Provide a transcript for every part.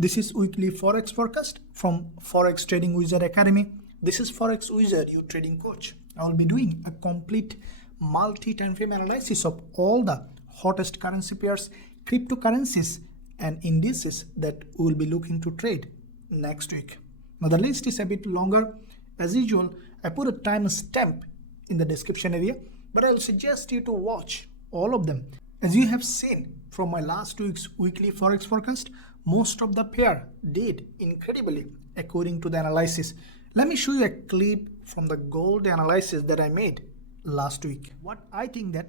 This is weekly Forex forecast from Forex Trading Wizard Academy. This is Forex Wizard, your trading coach. I will be doing a complete multi-time frame analysis of all the hottest currency pairs, cryptocurrencies, and indices that we will be looking to trade next week. Now the list is a bit longer. As usual, I put a time stamp in the description area, but I will suggest you to watch all of them. As you have seen from my last week's weekly Forex forecast, most of the pair did incredibly according to the analysis. Let me show you a clip from the gold analysis that I made last week. What I think that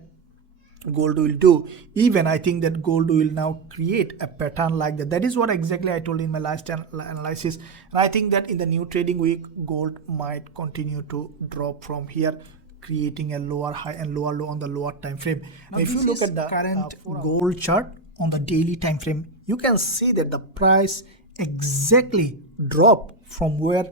gold will do, even I think that gold will now create a pattern like that. That is what exactly I told in my last analysis. And I think that in the new trading week, gold might continue to drop from here, creating a lower high and lower low on the lower time frame. Now if you look at the current gold chart on the daily time frame, you can see that the price exactly dropped from where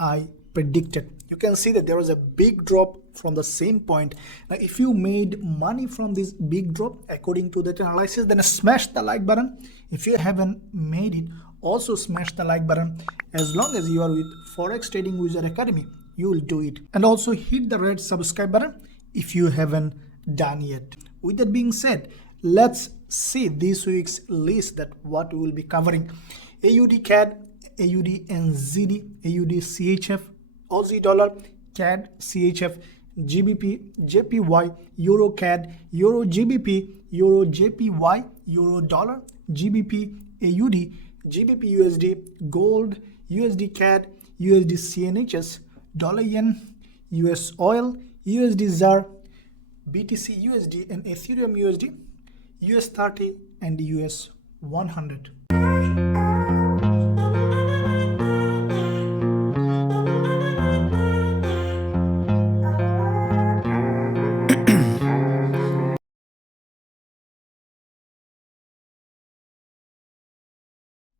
I predicted. You can see that there was a big drop from the same point. Now if you made money from this big drop according to that analysis, then smash the like button. If you haven't made it, also smash the like button. As long as you are with Forex Trading Wizard Academy, you will do it. And also hit the red subscribe button if you haven't done yet. With that being said, let's see this week's list that what we will be covering. AUDCAD, AUDNZD, AUDCHF, Aussie dollar, CAD, CHF, GBPJPY, EURCAD, EURGBP, EURGBPY, Euro dollar, GBPAUD, GBPUSD, gold, USDCAD, USDCNH, dollar yen, USOIL, USDZAR, BTCUSD and Ethereum USD, US 30 and US 100.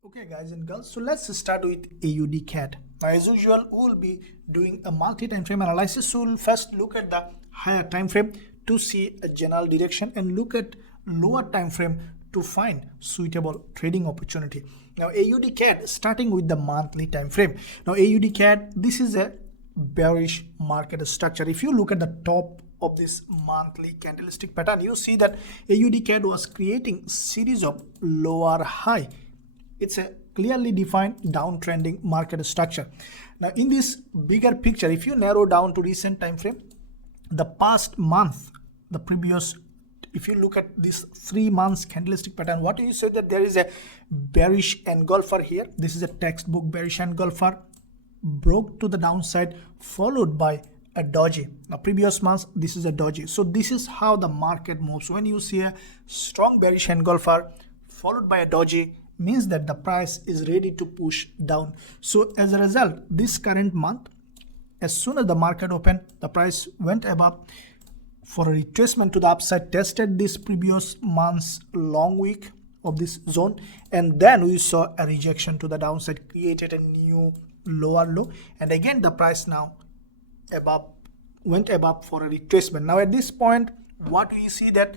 Okay guys and girls, so let's start with AUDCAD. Now as usual, we will be doing a multi-time frame analysis. So we'll first look at the higher time frame to see a general direction and look at lower time frame to find suitable trading opportunity. Now AUDCAD, starting with the monthly time frame. Now AUDCAD, this is a bearish market structure. If you look at the top of this monthly candlestick pattern, you see that AUDCAD was creating series of lower high. It's a clearly defined downtrending market structure. Now in this bigger picture, if you narrow down to recent time frame, the past month, the previous, if you look at this 3 months candlestick pattern, what do you say that there is a bearish engulfer here? This is a textbook bearish engulfer, broke to the downside, followed by a doji. Now previous months, this is a doji. So this is how the market moves. When you see a strong bearish engulfer followed by a doji, means that the price is ready to push down. So as a result, this current month, as soon as the market opened, the price went above for a retracement to the upside, tested this previous month's long wick of this zone, and then we saw a rejection to the downside, created a new lower low, and again the price now went above for a retracement. Now at this point, what we see that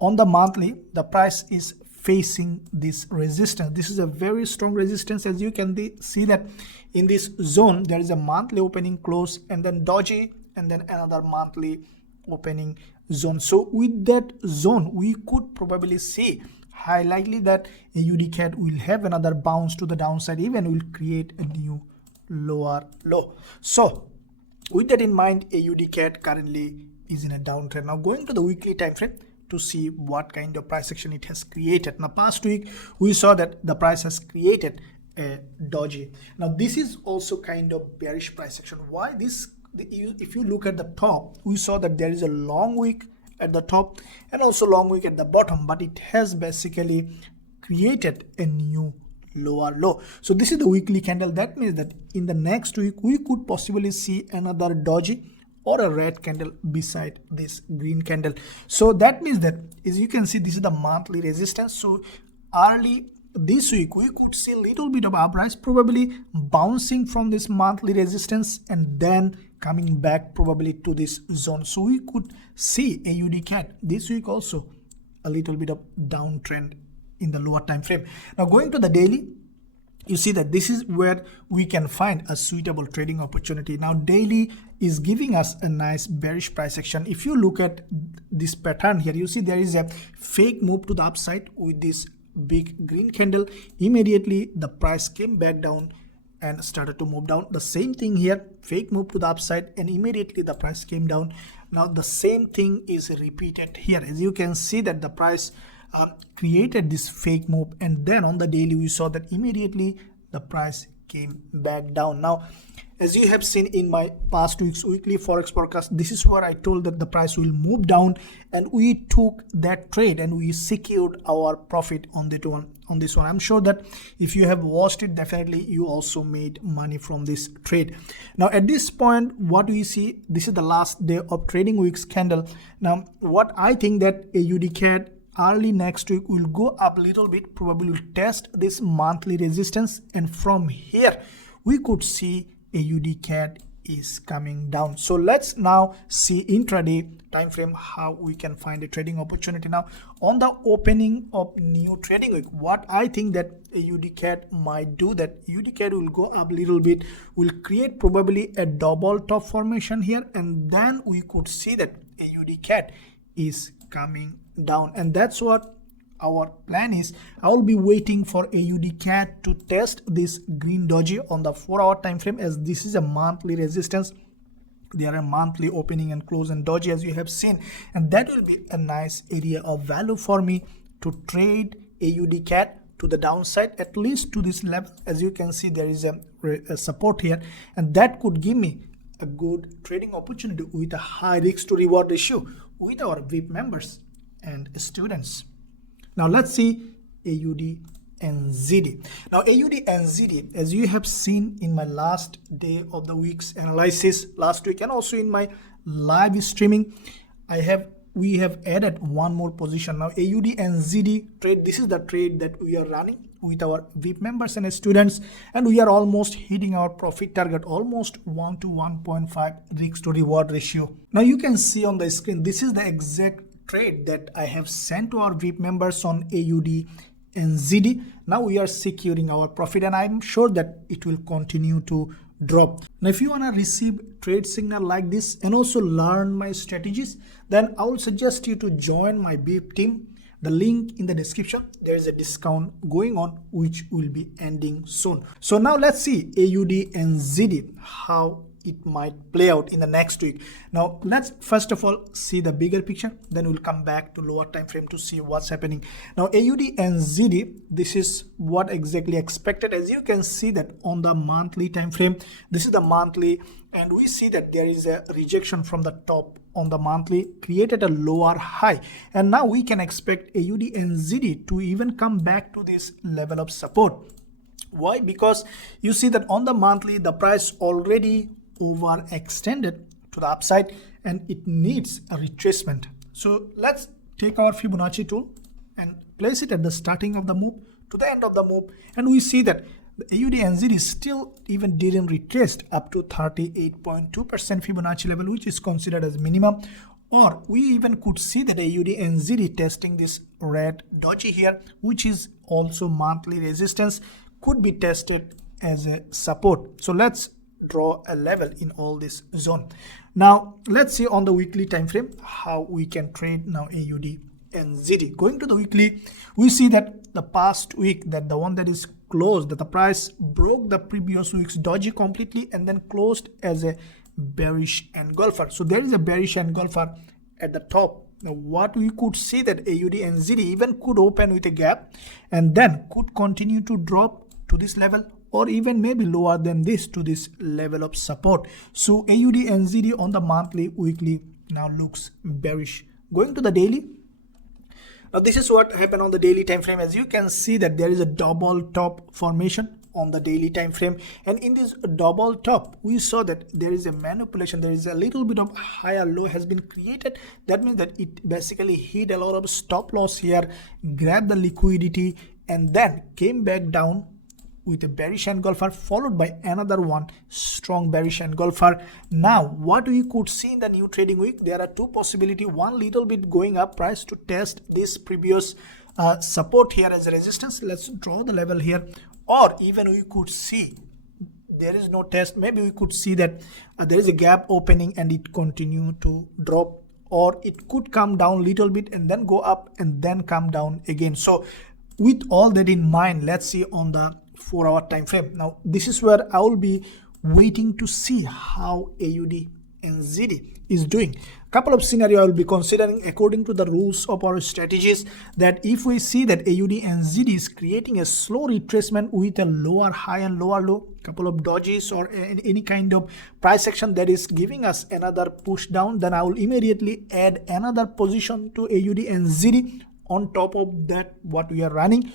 on the monthly, the price is facing this resistance. This is a very strong resistance. As you can see that in this zone, there is a monthly opening close and then doji and then another monthly opening zone. So with that zone, we could probably see high likely that AUDCAD will have another bounce to the downside, even will create a new lower low. So with that in mind, AUDCAD currently is in a downtrend. Now going to the weekly time frame to see what kind of price action it has created. Now past week we saw that the price has created a doji. Now this is also kind of bearish price action. Why this? If you look at the top, we saw that there is a long wick at the top and also long wick at the bottom, but it has basically created a new lower low. So this is the weekly candle. That means that in the next week we could possibly see another doji or a red candle beside this green candle. So that means that, as you can see, this is the monthly resistance. So early this week we could see a little bit of uprise, probably bouncing from this monthly resistance and then coming back probably to this zone. So we could see AUDCAD this week also a little bit of downtrend in the lower time frame. Now going to the daily, you see that this is where we can find a suitable trading opportunity. Now daily is giving us a nice bearish price action. If you look at this pattern here, you see there is a fake move to the upside with this big green candle. Immediately the price came back down and started to move down. The same thing here, fake move to the upside, and immediately the price came down. Now the same thing is repeated here. As you can see that the price created this fake move, and then on the daily we saw that immediately the price came back down. Now as you have seen in my past week's weekly forex forecast, this is where I told that the price will move down, and we took that trade and we secured our profit on that one. On this one, I'm sure that if you have watched it, definitely you also made money from this trade. Now at this point, what we see, this is the last day of trading week's candle. Now what I think that AUDCAD early next week will go up a little bit, probably will test this monthly resistance, and from here we could see AUDCAD is coming down. So let's now see intraday time frame how we can find a trading opportunity. Now on the opening of new trading week, what I think that AUDCAD might do, that AUDCAD will go up a little bit, will create probably a double top formation here, and then we could see that AUDCAD is coming down, and that's what our plan is. I will be waiting for AUDCAD to test this green doji on the 4-hour time frame, as this is a monthly resistance. There are monthly opening and close and doji, as you have seen, and that will be a nice area of value for me to trade AUDCAD to the downside, at least to this level. As you can see, there is a support here, and that could give me a good trading opportunity with a high risk to reward ratio with our VIP members and students. Now let's see AUDNZD. Now AUDNZD, as you have seen in my last day of the week's analysis last week, and also in my live streaming, we have added one more position. Now AUDNZD trade, this is the trade that we are running with our VIP members and students, and we are almost hitting our profit target, almost 1 to 1.5 risk to reward ratio. Now you can see on the screen, this is the exact trade that I have sent to our VIP members on AUDNZD. Now we are securing our profit, and I'm sure that it will continue to drop. Now if you want to receive trade signal like this and also learn my strategies, then I will suggest you to join my VIP team. The link in the description. There is a discount going on which will be ending soon. So now let's see AUDNZD, how it might play out in the next week. Now let's first of all see the bigger picture, then we'll come back to lower time frame to see what's happening. Now AUDNZD, this is what exactly expected. As you can see that on the monthly time frame, this is the monthly, and we see that there is a rejection from the top on the monthly, created a lower high, and now we can expect AUDNZD to even come back to this level of support. Why? Because you see that on the monthly the price already overextended to the upside, and it needs a retracement. So let's take our Fibonacci tool and place it at the starting of the move to the end of the move, and we see that the AUDNZD still even didn't retrace up to 38.2% Fibonacci level, which is considered as minimum. Or we even could see that AUDNZD testing this red doji here, which is also monthly resistance, could be tested as a support. So let's draw a level in all this zone. Now let's see on the weekly time frame how we can trade now AUDNZD. Going to the weekly, we see that the past week, that the one that is closed, that the price broke the previous week's doji completely and then closed as a bearish engulfer. So there is a bearish engulfer at the top. Now what we could see that AUDNZD even could open with a gap and then could continue to drop to this level, or even maybe lower than this to this level of support. So AUDNZD on the monthly, weekly now looks bearish. Going to the daily, now this is what happened on the daily time frame. As you can see that there is a double top formation on the daily time frame, and in this double top we saw that there is a manipulation, there is a little bit of higher low has been created. That means that it basically hit a lot of stop loss here, grabbed the liquidity, and then came back down with a bearish engulfer, followed by another one strong bearish engulfer. Now what we could see in the new trading week, there are two possibilities. One, little bit going up price to test this previous support here as a resistance. Let's draw the level here or even we could see there is no test. Maybe we could see that there is a gap opening and it continue to drop, or it could come down a little bit and then go up and then come down again. So with all that in mind, let's see on the 4-hour time frame. Now this is where I will be waiting to see how AUDNZD is doing. A couple of scenarios I will be considering according to the rules of our strategies, that if we see that AUDNZD is creating a slow retracement with a lower high and lower low, couple of dodges or any kind of price action that is giving us another push down, then I will immediately add another position to AUDNZD on top of that what we are running.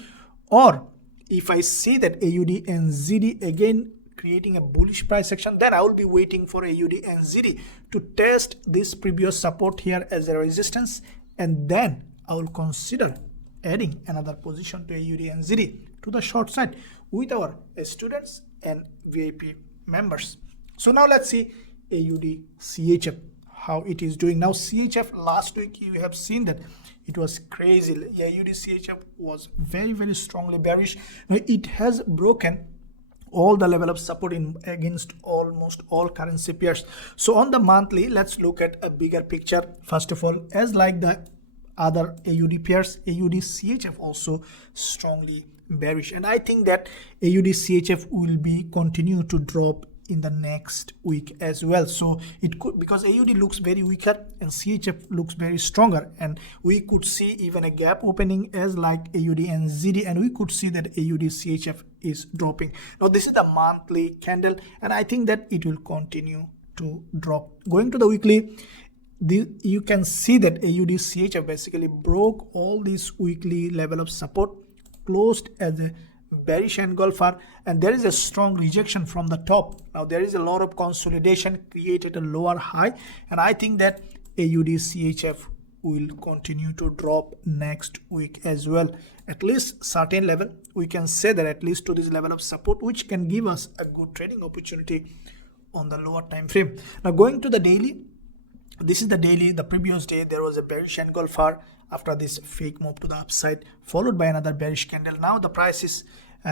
Or if I see that AUDNZD again creating a bullish price action, then I will be waiting for AUDNZD to test this previous support here as a resistance, and then I will consider adding another position to AUDNZD to the short side with our students and VIP members. So now let's see AUDCHF, how it is doing. Now CHF, last week you have seen that it was crazy. AUDCHF was very strongly bearish. Now it has broken all the level of support in against almost all currency pairs. So on the monthly, let's look at a bigger picture. First of all, as like the other AUD pairs, AUDCHF also strongly bearish, and I think that AUDCHF will be continue to drop in the next week as well. So it could, because AUD looks very weaker and CHF looks very stronger, and we could see even a gap opening as like AUDNZD, and we could see that AUDCHF is dropping. Now this is the monthly candle, and I think that it will continue to drop. Going to the weekly, you can see that AUDCHF basically broke all these weekly level of support, closed as a bearish engulfer, and there is a strong rejection from the top. Now there is a lot of consolidation, created a lower high, and I think that AUDCHF will continue to drop next week as well. At least certain level, we can say that at least to this level of support, which can give us a good trading opportunity on the lower time frame. Now going to the daily, this is the daily. The previous day there was a bearish engulfer after this fake move to the upside, followed by another bearish candle. Now the price is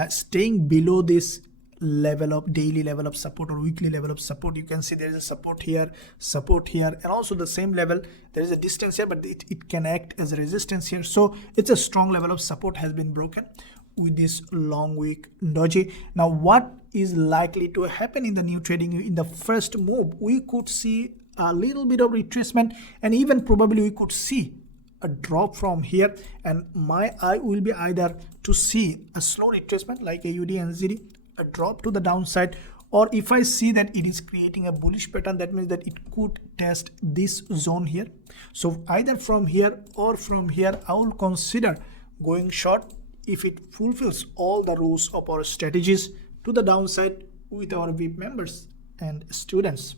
staying below this level of daily level of support or weekly level of support. You can see there is a support here, and also the same level. There is a distance here, but it can act as a resistance here. So it's a strong level of support has been broken with this long wick doji. Now what is likely to happen in the new trading? In the first move, we could see a little bit of retracement, and even probably we could see a drop from here, and my eye will be either to see a slow retracement like AUDNZD, a drop to the downside, or if I see that it is creating a bullish pattern, that means that it could test this zone here. So either from here or from here, I will consider going short if it fulfills all the rules of our strategies to the downside with our VIP members and students.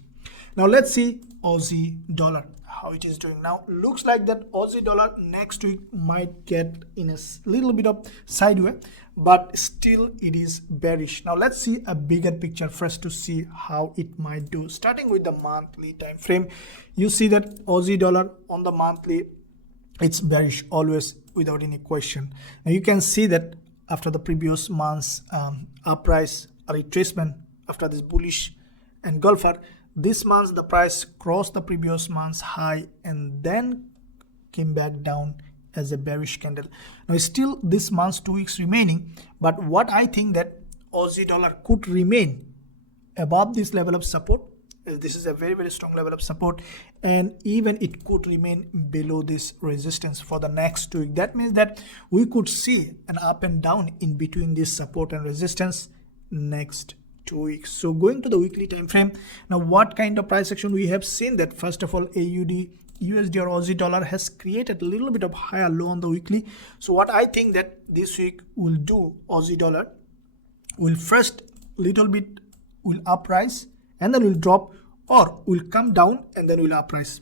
Now let's see Aussie dollar, how it is doing. Now looks like that Aussie dollar next week might get in a little bit of sideways, but still it is bearish. Now let's see a bigger picture first to see how it might do. Starting with the monthly time frame, you see that Aussie dollar on the monthly, it's bearish always without any question. Now you can see that after the previous month's uprise retracement, after this bullish engulfer, this month the price crossed the previous month's high and then came back down as a bearish candle. Now still this month's 2 weeks remaining, but what I think that Aussie dollar could remain above this level of support, as this is a very strong level of support, and even it could remain below this resistance for the next 2 weeks. That means that we could see an up and down in between this support and resistance next 2 weeks. So going to the weekly time frame, now what kind of price action we have seen? That first of all, AUD USD or Aussie dollar has created a little bit of higher low on the weekly. So what I think that this week will do, Aussie dollar will first little bit will uprise and then will drop, or will come down and then will uprise.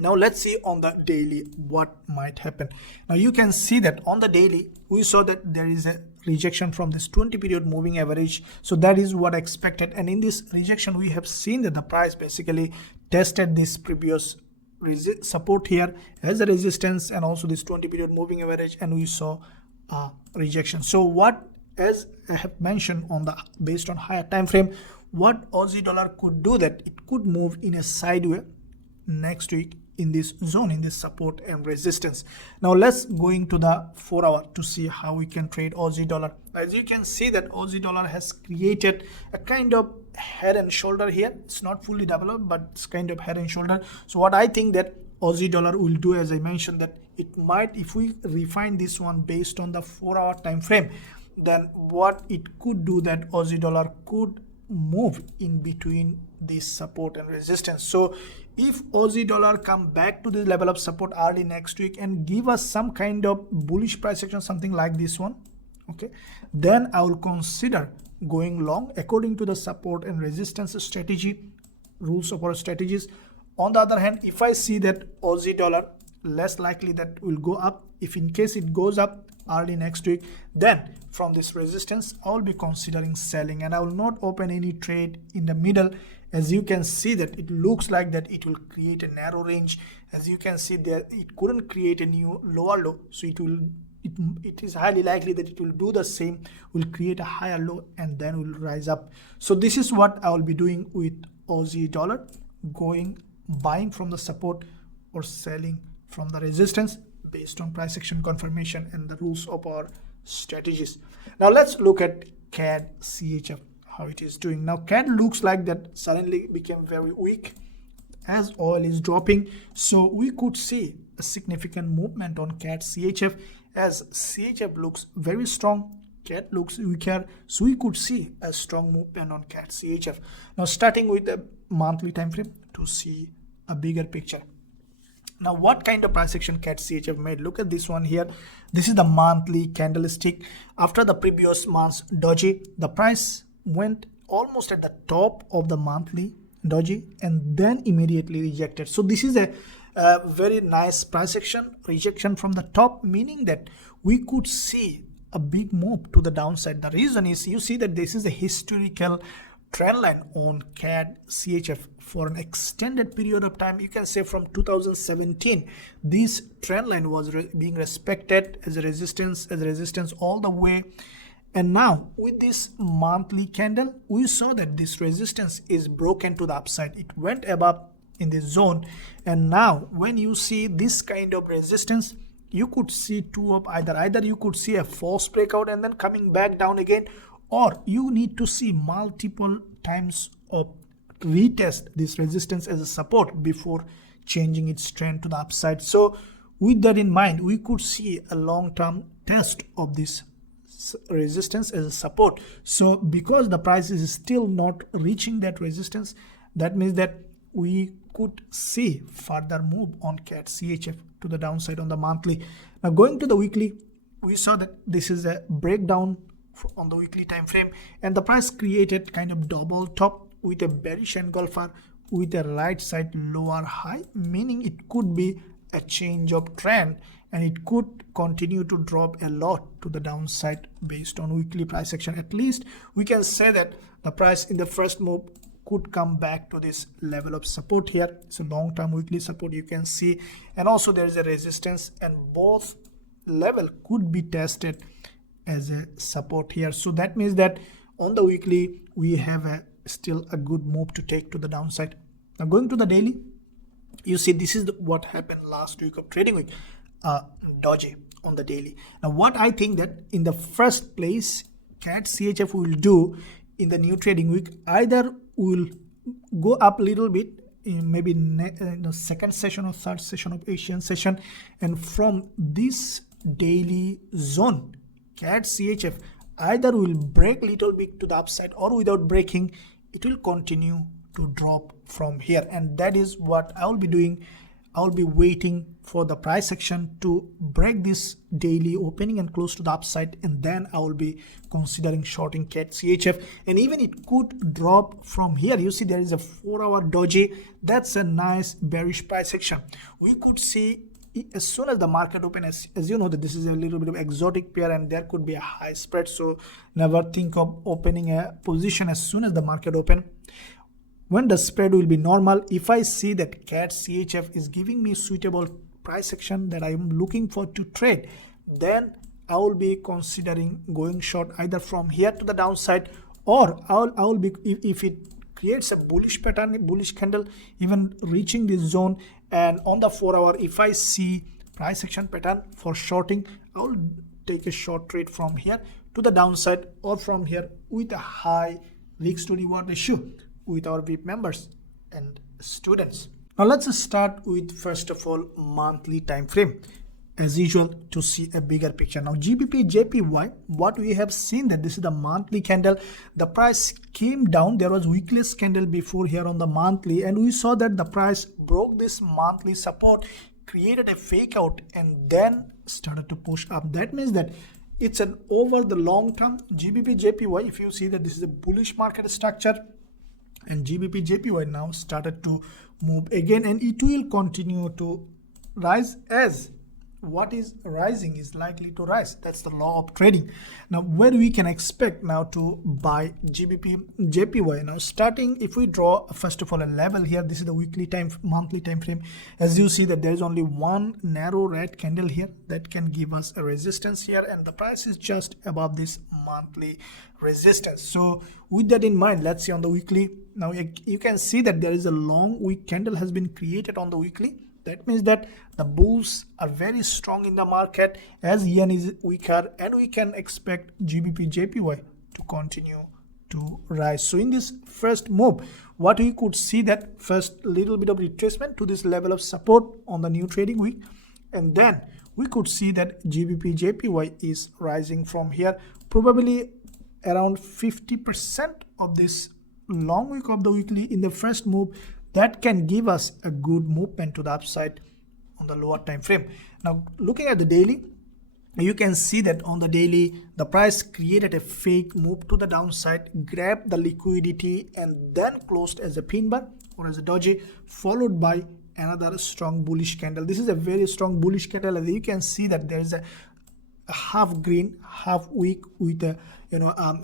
Now let's see on the daily what might happen. Now you can see that on the daily we saw that there is a rejection from this 20 period moving average. So that is what I expected, and in this rejection we have seen that the price basically tested this previous support here as a resistance and also this 20 period moving average, and we saw rejection. So what as I have mentioned on the based on higher time frame, what Aussie dollar could do, that it could move in a sideways next week in this zone, in this support and resistance. Now let's go into the 4 hour to see how we can trade Aussie dollar. As you can see that Aussie dollar has created a kind of head and shoulder here. It's not fully developed, but it's kind of head and shoulder. So what I think that Aussie dollar will do, as I mentioned, that it might, if we refine this one based on the 4 hour time frame, then what it could do, that Aussie dollar could move in between this support and resistance. So if Aussie dollar come back to this level of support early next week and give us some kind of bullish price action, something like this one, okay, then I will consider going long according to the support and resistance strategy, rules of our strategies. On the other hand, if I see that Aussie dollar less likely that will go up, if in case it goes up early next week, then from this resistance I will be considering selling, and I will not open any trade in the middle. As you can see that it looks like that it will create a narrow range. As you can see there, it couldn't create a new lower low, so it is highly likely that it will do the same, will create a higher low and then will rise up. So this is what I will be doing with Aussie dollar, buying from the support or selling from the resistance based on price action confirmation and the rules of our strategies. Now let's look at CAD-CHF, how it is doing. Now CAD looks like that suddenly became very weak as oil is dropping. So we could see a significant movement on CAD-CHF, as CHF looks very strong, CAD looks weaker. So we could see a strong movement on CAD-CHF. Now starting with the monthly time frame to see a bigger picture. Now what kind of price action CAD-CHF made? Look at this one here. This is the monthly candlestick. After the previous month's doji, the price went almost at the top of the monthly doji and then immediately rejected. So this is a very nice price action rejection from the top, meaning that we could see a big move to the downside. The reason is, you see that this is a historical trend line on CAD-CHF for an extended period of time. You can say from 2017 this trend line was being respected as a resistance all the way, and now with this monthly candle we saw that this resistance is broken to the upside. It went above in this zone, and now when you see this kind of resistance, you could see two of either you could see a false breakout and then coming back down again, or you need to see multiple times of retest this resistance as a support before changing its trend to the upside. So with that in mind, we could see a long-term test of this resistance as a support. So because the price is still not reaching that resistance, that means that we could see further move on CAD-CHF to the downside on the monthly. Now going to the weekly, we saw that this is a breakdown on the weekly time frame, and the price created kind of double top with a bearish engulfer with a right side lower high, meaning it could be a change of trend and it could continue to drop a lot to the downside based on weekly price action. At least we can say that the price in the first move could come back to this level of support here. So long-term weekly support you can see, and also there is a resistance, and both level could be tested as a support here. So that means that on the weekly we have still a good move to take to the downside. Now going to the daily, you see this is what happened last week of trading week, doji on the daily. Now what I think that in the first place CAD-CHF will do in the new trading week, either will go up a little bit in maybe in the second session or third session of Asian session, and from this daily zone CAD-CHF either will break little bit to the upside, or without breaking it will continue to drop from here. And that is what I will be doing. I will be waiting for the price action to break this daily opening and close to the upside, and then I will be considering shorting CAD-CHF. And even it could drop from here. You see there is a 4-hour doji. That's a nice bearish price action. We could see as soon as the market open, as you know that this is a little bit of exotic pair and there could be a high spread, so never think of opening a position as soon as the market open. When the spread will be normal, if I see that CAD-CHF is giving me suitable price action that I am looking for to trade, then I will be considering going short either from here to the downside, or I will be, if it creates a bullish pattern, bullish candle, even reaching this zone, and on the 4 hour, if I see price action pattern for shorting, I will take a short trade from here to the downside, or from here with a high risk to reward ratio with our VIP members and students. Now let's start with, first of all, monthly time frame, as usual, to see a bigger picture. Now GBPJPY, what we have seen that this is the monthly candle. The price came down. There was weakless candle before here on the monthly, and we saw that the price broke this monthly support, created a fake out, and then started to push up. That means that it's an over the long term GBPJPY. If you see that this is a bullish market structure, and GBPJPY now started to move again, and it will continue to rise, as what is rising is likely to rise. That's the law of trading. Now where we can expect now to buy GBPJPY, now starting, if we draw first of all a level here, this is the weekly monthly time frame. As you see that there is only one narrow red candle here that can give us a resistance here, and the price is just above this monthly resistance. So with that in mind, let's see on the weekly. Now you can see that there is a long wick candle has been created on the weekly. That means that the bulls are very strong in the market, as yen is weaker, and we can expect GBPJPY to continue to rise. So in this first move, what we could see that first little bit of retracement to this level of support on the new trading week, and then we could see that GBPJPY is rising from here, probably around 50% of this long week of the weekly in the first move. That can give us a good movement to the upside on the lower time frame. Now looking at the daily, you can see that on the daily the price created a fake move to the downside, grabbed the liquidity, and then closed as a pin bar or as a doji, followed by another strong bullish candle. This is a very strong bullish candle, and you can see that there is a half green, half weak with a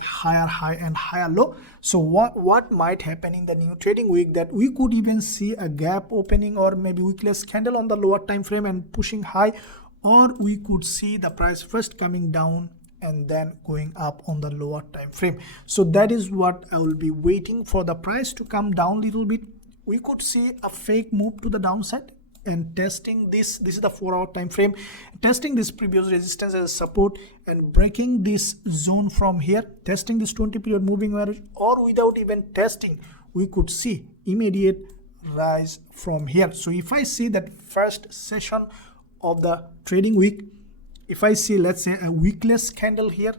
higher high and higher low. So what might happen in the new trading week, that we could even see a gap opening, or maybe weakless candle on the lower time frame and pushing high, or we could see the price first coming down and then going up on the lower time frame. So that is what I will be waiting for, the price to come down a little bit. We could see a fake move to the downside and testing this is the 4 hour time frame, testing this previous resistance as a support and breaking this zone from here, testing this 20 period moving average, or without even testing, we could see immediate rise from here. So if I see that first session of the trading week, if I see, let's say, a weakless candle here,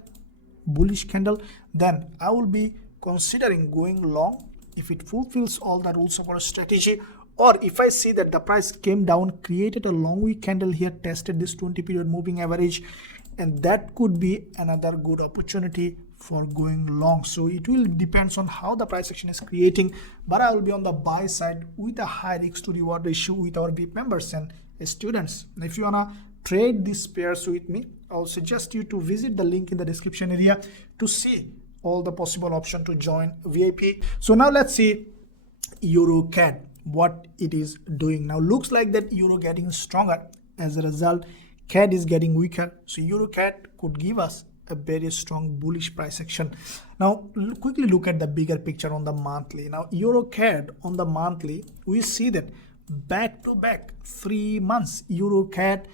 bullish candle, then I will be considering going long if it fulfills all the rules of our strategy. Or if I see that the price came down, created a long week candle here, tested this 20 period moving average, and that could be another good opportunity for going long. So it will depends on how the price action is creating, but I will be on the buy side with a high risk to reward ratio with our VIP members and students. If you wanna trade these pairs with me, I'll suggest you to visit the link in the description area to see all the possible options to join VIP. So now let's see EURCAD, what it is doing. Now looks like that euro getting stronger, as a result CAD is getting weaker, so EURCAD could give us a very strong bullish price action. Now quickly look at the bigger picture on the monthly. Now EURCAD on the monthly, we see that back to back 3 months EURCAD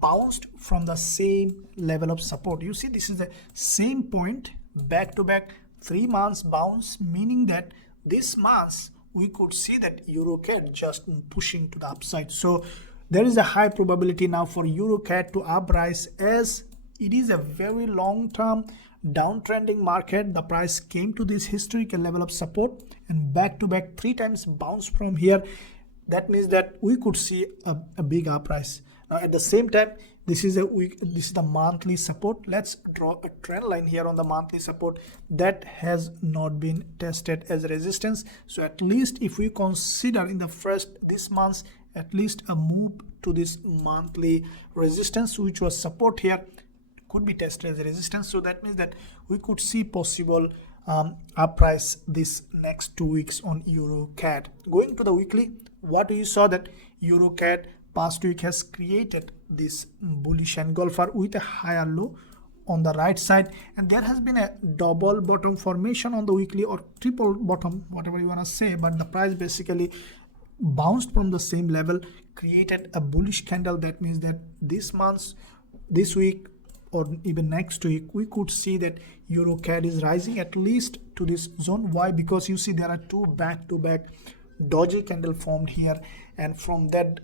bounced from the same level of support. You see, this is the same point, back to back 3 months bounce, meaning that this month we could see that EURCAD just pushing to the upside. So there is a high probability now for EURCAD to uprise, as it is a very long-term downtrending market. The price came to this historical level of support and back-to-back 3 times bounce from here. That means that we could see a big uprise. Now at the same time, this is the monthly support. Let's draw a trend line here on the monthly support that has not been tested as a resistance. So at least if we consider in the this month, at least a move to this monthly resistance, which was support here, could be tested as a resistance. So that means that we could see possible uprise this next 2 weeks on EURCAD. Going to the weekly, what we saw that EURCAD past week has created this bullish engulfer with a higher low on the right side, and there has been a double bottom formation on the weekly, or triple bottom, whatever you want to say, but the price basically bounced from the same level, created a bullish candle. That means that this week or even next week, we could see that EURCAD is rising at least to this zone. Why? Because you see there are two back-to-back doji candle formed here, and from that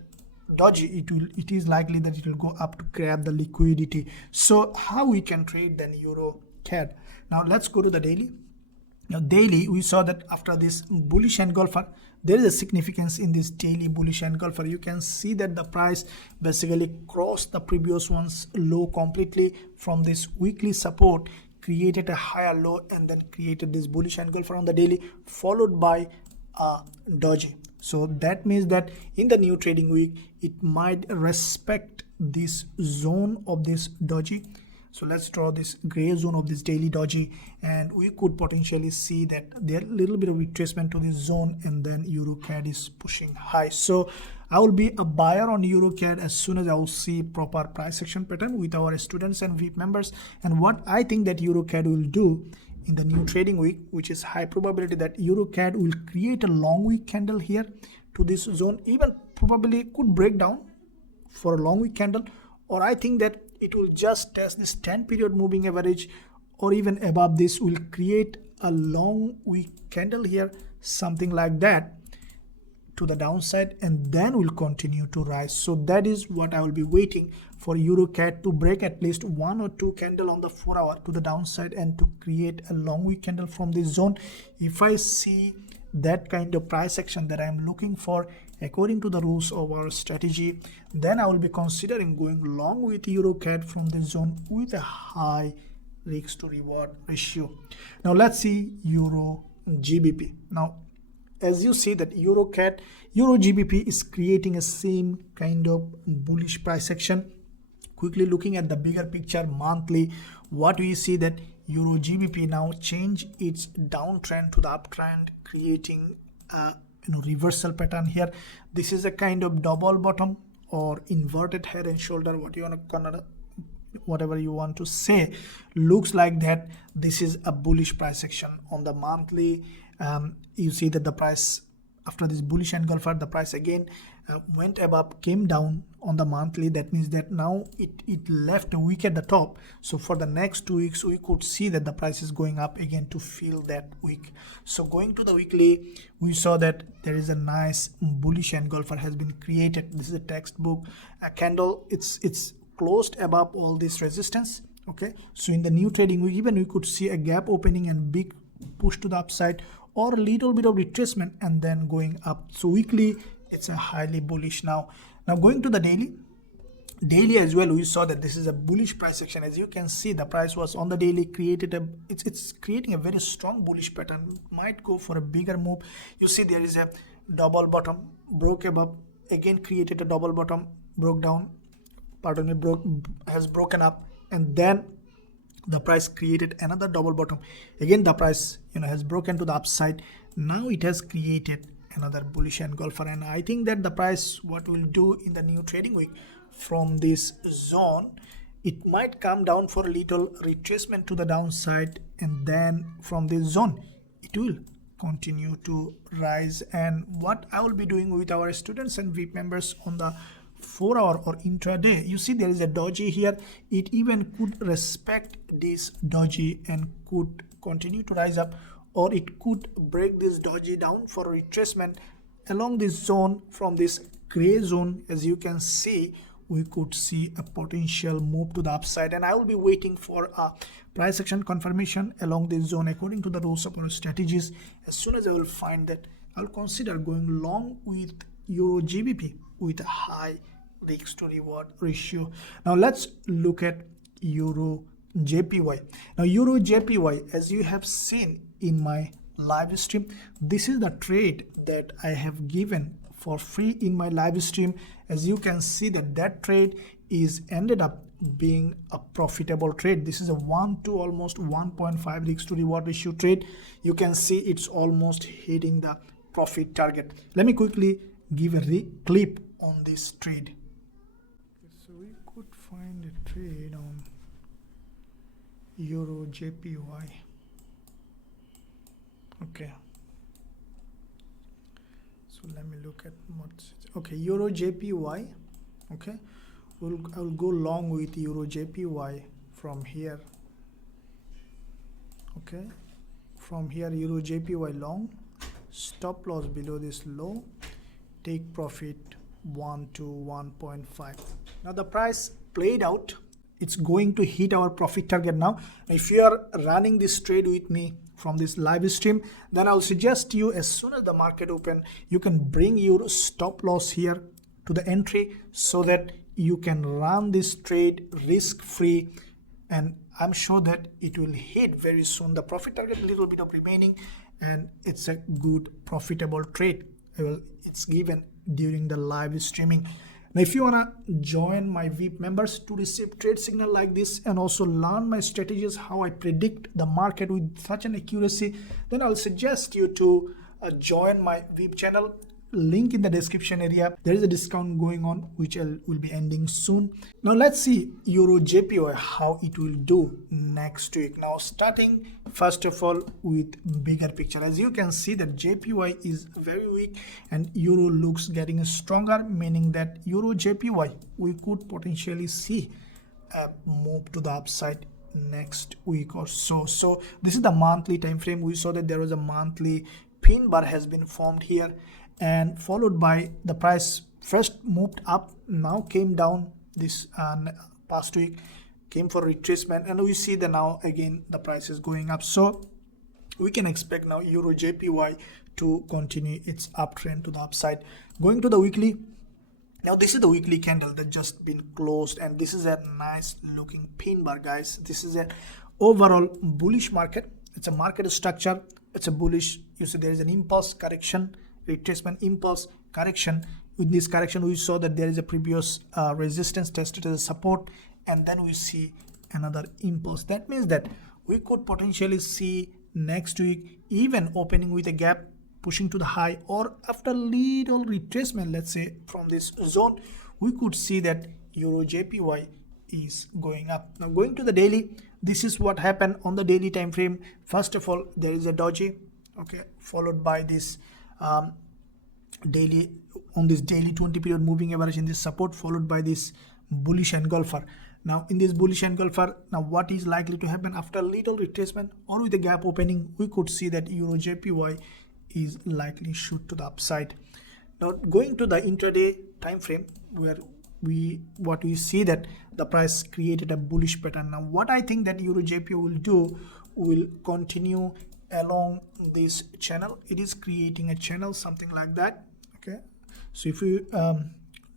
doji it is likely that it will go up to grab the liquidity. So how we can trade then EURCAD? Now let's go to the daily. Now daily, we saw that after this bullish engulfer, there is a significance in this daily bullish engulfer. You can see that the price basically crossed the previous one's low completely from this weekly support, created a higher low, and then created this bullish engulfer on the daily, followed by a doji. So that means that in the new trading week, it might respect this zone of this doji. So let's draw this gray zone of this daily doji, and we could potentially see that there a little bit of retracement to this zone, and then EURCAD is pushing high. So I will be a buyer on EURCAD as soon as I will see proper price action pattern with our students and VIP members. And what I think that EURCAD will do in the new trading week, which is high probability that EURCAD will create a long wick candle here to this zone, even probably could break down for a long wick candle, or I think that it will just test this 10 period moving average, or even above this will create a long wick candle here, something like that to the downside, and then will continue to rise. So that is what I will be waiting for, EURCAD to break at least 1 or 2 candle on the 4 hour to the downside and to create a long wick candle from this zone. If I see that kind of price action that I am looking for according to the rules of our strategy, then I will be considering going long with EURCAD from this zone with a high risk to reward ratio. Now let's see EURGBP. Now as you see that EURGBP is creating a same kind of bullish price action. Quickly looking at the bigger picture monthly, what we see that EURGBP now change its downtrend to the uptrend, creating a reversal pattern here. This is a kind of double bottom or inverted head and shoulder, whatever you want to say. Looks like that this is a bullish price action on the monthly. You see that the price after this bullish engulfer, the price again went above, came down on the monthly. That means that now it left a wick at the top. So for the next 2 weeks, we could see that the price is going up again to fill that wick. So going to the weekly, we saw that there is a nice bullish engulfer has been created. This is a textbook candle. It's closed above all this resistance. Okay, so in the new trading week, even we could see a gap opening and big push to the upside, or a little bit of retracement and then going up. So weekly, it's a highly bullish now. Now going to the daily as well, we saw that this is a bullish price action. As you can see, the price was on the daily created it's creating a very strong bullish pattern, might go for a bigger move. You see there is a double bottom, broke above, again created a double bottom, broke down, has broken up, and then the price created another double bottom. Again the price has broken to the upside. Now it has created another bullish engulfer, and I think that the price, what will do in the new trading week from this zone, it might come down for a little retracement to the downside, and then from this zone it will continue to rise. And what I will be doing with our students and VIP members on the 4 hour or intraday, you see there is a doji here. It even could respect this doji and could continue to rise up, or it could break this doji down for a retracement along this zone. From this gray zone, as you can see, we could see a potential move to the upside, and I will be waiting for a price action confirmation along this zone according to the rules of our strategies. As soon as I will find that, I'll consider going long with EURGBP with a high risk to reward ratio. Now let's look at EURJPY. Now EURJPY, as you have seen in my live stream, this is the trade that I have given for free in my live stream. As you can see that trade is ended up being a profitable trade. This is a 1 to almost 1.5 risk to reward ratio trade. You can see it's almost hitting the profit target. Let me quickly give a clip on this trade. So we could find a trade on EURGBPY. Okay, so let me look at what's okay. EURGBPY. Okay, I will go long with EURGBPY from here. Okay, from here EURGBPY long, stop loss below this low, take profit 1 to 1.5. Now the price played out. It's going to hit our profit target now. If you are running this trade with me from this live stream, then I'll suggest you, as soon as the market open, you can bring your stop loss here to the entry so that you can run this trade risk free, and I'm sure that it will hit very soon the profit target, a little bit of remaining, and it's a good profitable trade. It's given during the live streaming. Now if you want to join my VIP members to receive trade signal like this and also learn my strategies, how I predict the market with such an accuracy, then I'll suggest you to join my VIP channel. Link in the description area. There is a discount going on which will be ending soon. Now let's see EURGBPY, how it will do next week. Now starting first of all with bigger picture, as you can see that JPY is very weak and euro looks getting stronger, meaning that EURGBPY we could potentially see a move to the upside next week or so. So this is the monthly time frame. We saw that there was a monthly pin bar has been formed here, and followed by the price first moved up, now came down this past week, came for retracement, and we see that now again the price is going up. So we can expect now EURGBPY to continue its uptrend to the upside. Going to the weekly, now this is the weekly candle that just been closed, and this is a nice looking pin bar, guys. This is an overall bullish market. It's a market structure. It's a bullish. You see there is an impulse correction, retracement, impulse correction. With this correction we saw that there is a previous resistance tested as a support, and then we see another impulse. That means that we could potentially see next week even opening with a gap, pushing to the high, or after little retracement, let's say from this zone, we could see that EURGBPY is going up. Now going to the daily, this is what happened on the daily time frame. First of all, there is a doji, okay, followed by this daily, on this daily 20 period moving average in this support, followed by this bullish engulfer. Now in this bullish engulfer, now what is likely to happen after a little retracement or with a gap opening, we could see that EURGBPY is likely shoot to the upside. Now going to the intraday time frame, where what we see that the price created a bullish pattern. Now what I think that EURGBP will do, will continue along this channel. It is creating a channel, something like that. Okay, so if we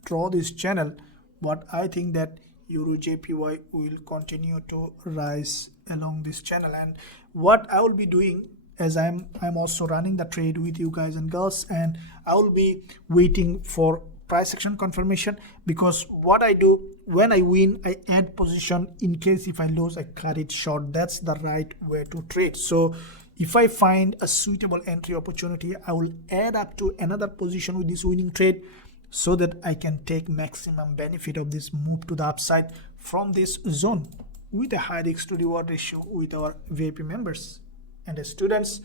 draw this channel, what I think that EURGBPY will continue to rise along this channel. And what I will be doing, as I'm also running the trade with you guys and girls, and I will be waiting for price action confirmation, because what I do when I win, I add position. In case if I lose, I cut it short. That's the right way to trade. So if I find a suitable entry opportunity, I will add up to another position with this winning trade so that I can take maximum benefit of this move to the upside from this zone with a high risk to reward ratio with our VIP members and the students.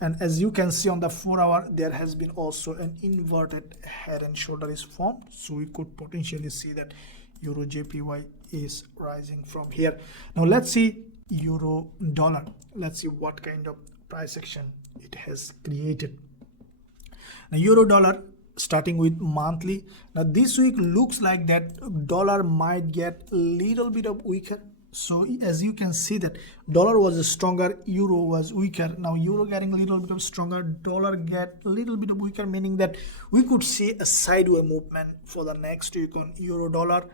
And as you can see on the 4 hour, there has been also an inverted head and shoulder is formed. So we could potentially see that EURGBPY is rising from here. Now let's see euro dollar. Let's see what kind of price action it has created. Now euro dollar, starting with monthly. Now this week looks like that dollar might get a little bit of weaker. So as you can see that dollar was stronger, euro was weaker. Now euro getting a little bit of stronger, dollar get a little bit of weaker, meaning that we could see a sideways movement for the next week on euro dollar.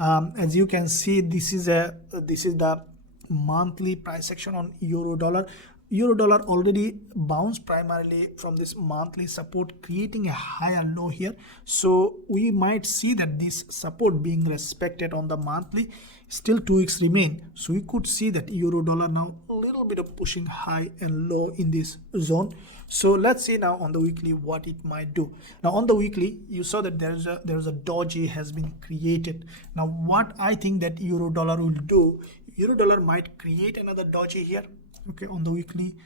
As you can see, this is the monthly price action on euro dollar. Euro dollar already bounced primarily from this monthly support, creating a higher low here. So we might see that this support being respected on the monthly, Still 2 weeks remain, so we could see that euro dollar now a little bit of pushing high and low in this zone. So let's see now on the weekly what it might do. Now on the weekly, you saw that there's a doji has been created. Now what I think that euro dollar will do, euro dollar might create another doji here, okay, on the weekly,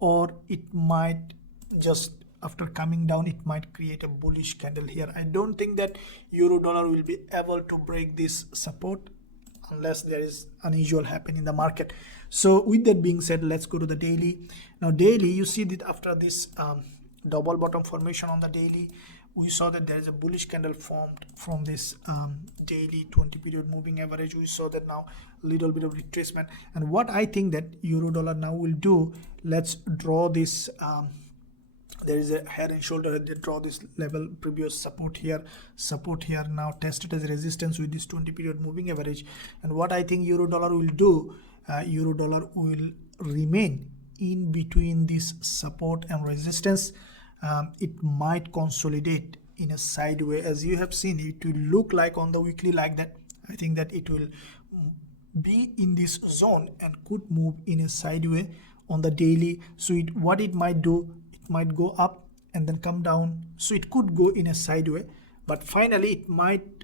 or it might just after coming down, it might create a bullish candle here. I don't think that euro dollar will be able to break this support unless there is unusual happen in the market. So with that being said, let's go to the daily. Now daily, you see that after this double bottom formation on the daily, we saw that there is a bullish candle formed from this daily 20 period moving average. We saw that now little bit of retracement. And what I think that euro dollar now will do, let's draw this there is a head and shoulder. They draw this level, previous support here, now tested as a resistance with this 20 period moving average. And what I think euro dollar will do, euro dollar will remain in between this support and resistance. It might consolidate in a sideways, as you have seen. It will look like on the weekly like that. I think that it will be in this zone and could move in a sideways on the daily. So what it might do, might go up and then come down, so it could go in a sideways, but finally it might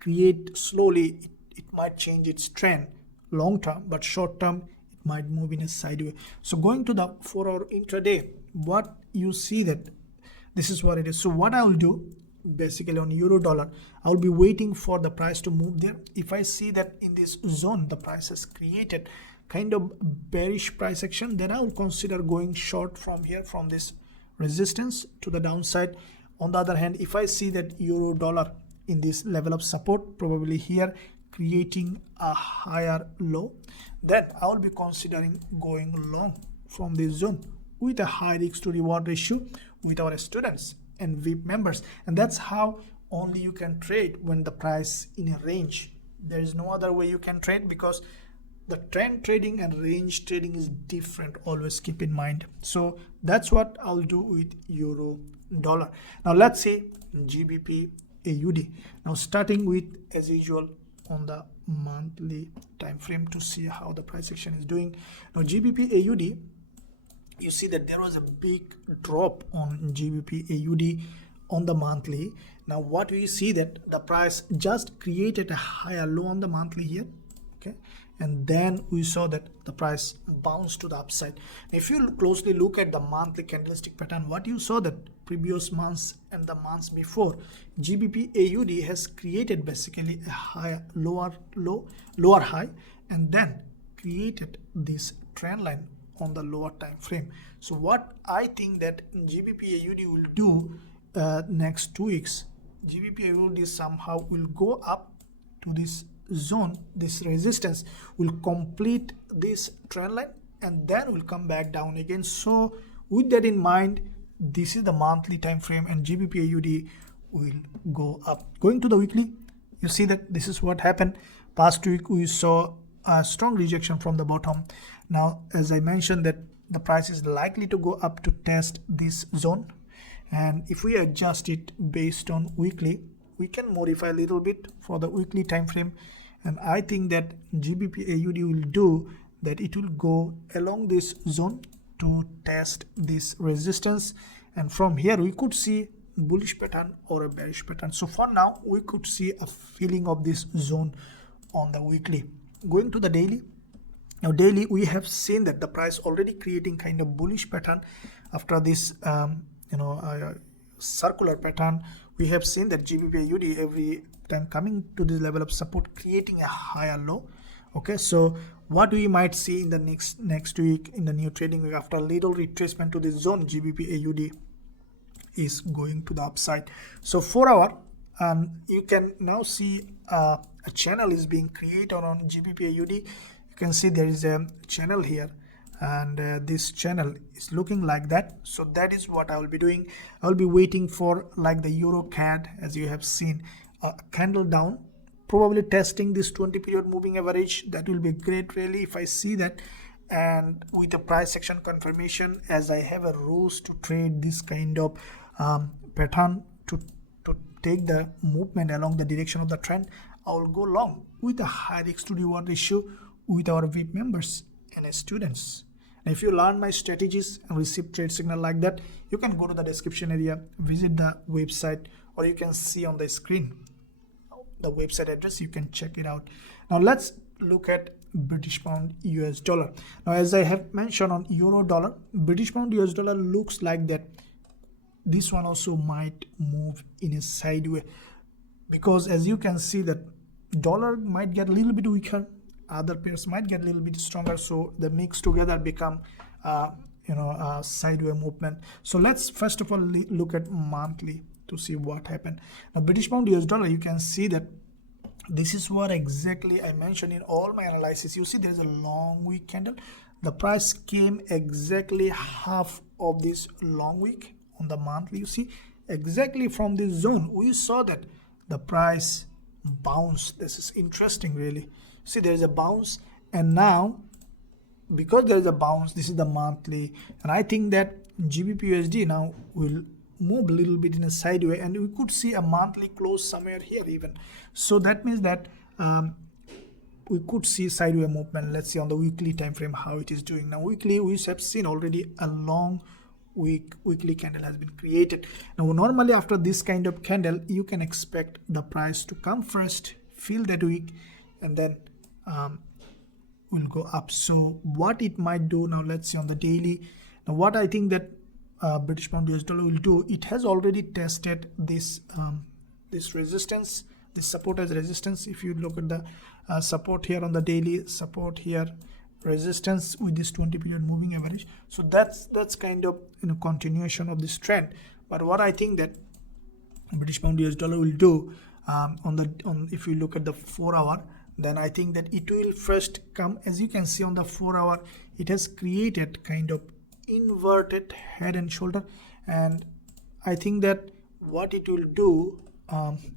create slowly, it might change its trend long term, but short term it might move in a sideways. So going to the 4-hour intraday, what you see that this is what it is. So what I will do basically on euro dollar, I will be waiting for the price to move there. If I see that in this zone the price has created kind of bearish price action, then I will consider going short from here, from this resistance to the downside. On the other hand, if I see that euro dollar in this level of support, probably here creating a higher low, then I will be considering going long from this zone with a high risk to reward ratio with our students and VIP members. And that's how only you can trade when the price in a range. There is no other way you can trade, because the trend trading and range trading is different, always keep in mind. So that's what I'll do with euro dollar. Now let's say GBPAUD. Now starting with, as usual, on the monthly time frame to see how the price action is doing. Now GBPAUD, you see that there was a big drop on GBPAUD on the monthly. Now what we see that the price just created a higher low on the monthly here, okay, and then we saw that the price bounced to the upside. If you closely look at the monthly candlestick pattern, what you saw that previous months and the months before, GBPAUD has created basically a higher lower high, and then created this trend line on the lower time frame. So what I think that GBPAUD will do next 2 weeks, GBPAUD somehow will go up to this zone, this resistance, will complete this trend line and then will come back down again. So with that in mind, this is the monthly time frame and GBPAUD will go up. Going to the weekly, you see that this is what happened. Past week we saw a strong rejection from the bottom. Now as I mentioned that the price is likely to go up to test this zone, and if we adjust it based on weekly, we can modify a little bit for the weekly time frame. And I think that GBPAUD will do that, it will go along this zone to test this resistance, and from here we could see bullish pattern or a bearish pattern. So for now we could see a feeling of this zone on the weekly. Going to the daily, now daily we have seen that the price already creating kind of bullish pattern after this circular pattern. We have seen that GBPAUD every time coming to this level of support, creating a higher low. Okay, so what we might see in the next week, in the new trading week, after a little retracement to this zone, GBPAUD is going to the upside. So 4 hour, you can now see a channel is being created on GBPAUD. You can see there is a channel here, and this channel is looking like that. So that is what I will be doing. I will be waiting for, like the EURCAD, as you have seen, a candle down, probably testing this 20 period moving average. That will be great really if I see that. And with the price action confirmation, as I have a rules to trade this kind of pattern to take the movement along the direction of the trend, I will go long with a high risk to reward ratio with our VIP members and students. And if you learn my strategies and receive trade signal like that, you can go to the description area, visit the website, or you can see on the screen the website address. You can check it out. Now let's look at British pound US dollar. Now as I have mentioned on euro dollar, British pound US dollar looks like that this one also might move in a sideways, because as you can see that dollar might get a little bit weaker, other pairs might get a little bit stronger, so the mix together become a sideways movement. So let's first of all look at monthly to see what happened. Now British pound US dollar, you can see that this is what exactly I mentioned in all my analysis. You see there is a long wick candle. The price came exactly half of this long wick on the monthly. You see exactly from this zone we saw that the price bounced. This is interesting really. See there is a bounce, and now because there is a bounce, this is the monthly, and I think that GBPUSD now will move a little bit in a sideways, and we could see a monthly close somewhere here even. So that means that we could see sideways movement. Let's see on the weekly time frame how it is doing. Now weekly we have seen already a long weekly candle has been created. Now normally after this kind of candle you can expect the price to come first, fill that wick, and then will go up. So what it might do now, let's see on the daily. Now what I think that British pound US dollar will do, it has already tested this this resistance, this support as resistance. If you look at the support here on the daily, support here, resistance with this 20 period moving average. So that's kind of continuation of this trend. But what I think that British pound US dollar will do if you look at the 4 hour, then I think that it will first come, as you can see on the 4 hour, it has created kind of inverted head and shoulder, and I think that what it will do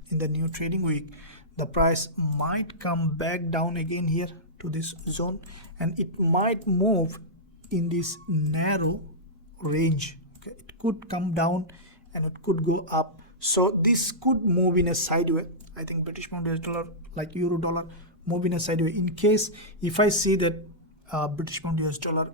in the new trading week, the price might come back down again here to this zone, and it might move in this narrow range. Okay, it could come down and it could go up, so this could move in a sideways. I think British pound US dollar like euro dollar move in a sideways. In case if I see that British pound US dollar